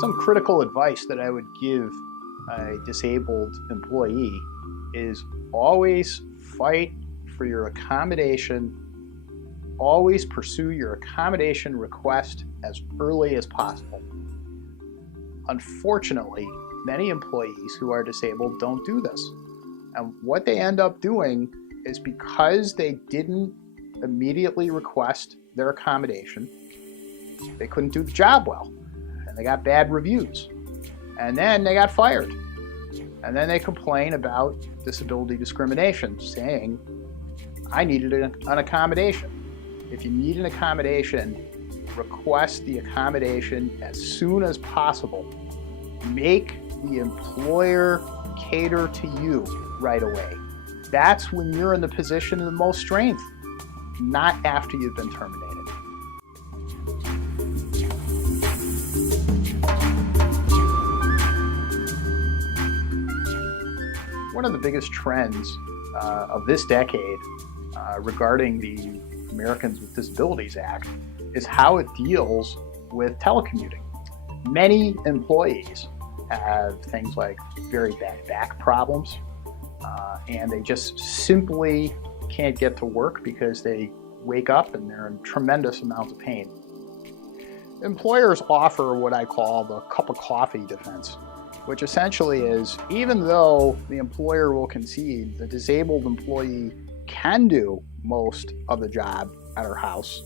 Some critical advice that I would give a disabled employee is always fight for your accommodation. Always pursue your accommodation request as early as possible. Unfortunately, many employees who are disabled don't do this. And what they end up doing is, because they didn't immediately request their accommodation, they couldn't do the job well. And they got bad reviews. And then they got fired. And then they complain about disability discrimination, saying, I needed an accommodation. If you need an accommodation, request the accommodation as soon as possible. Make the employer cater to you right away. That's when you're in the position of the most strength, not after you've been terminated. One of the biggest trends of this decade regarding the Americans with Disabilities Act is how it deals with telecommuting. Many employees have things like very bad back problems, and they just simply can't get to work because they wake up and they're in tremendous amounts of pain. Employers offer what I call the cup of coffee defense, which essentially is, even though the employer will concede the disabled employee can do most of the job at her house,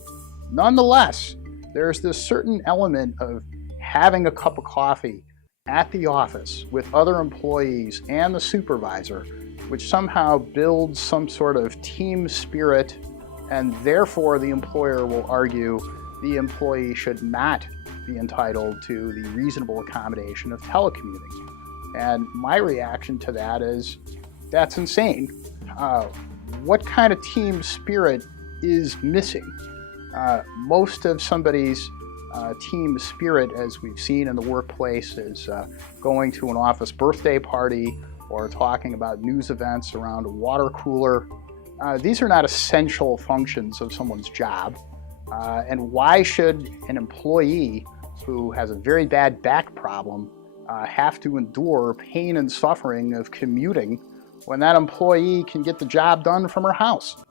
nonetheless, there's this certain element of having a cup of coffee at the office with other employees and the supervisor, which somehow builds some sort of team spirit, and therefore the employer will argue the employee should not be entitled to the reasonable accommodation of telecommuting. And my reaction to that is, that's insane. What kind of team spirit is missing? Most of somebody's team spirit, as we've seen in the workplace, is going to an office birthday party or talking about news events around a water cooler. These are not essential functions of someone's job. And why should an employee who has a very bad back problem have to endure pain and suffering of commuting when that employee can get the job done from her house?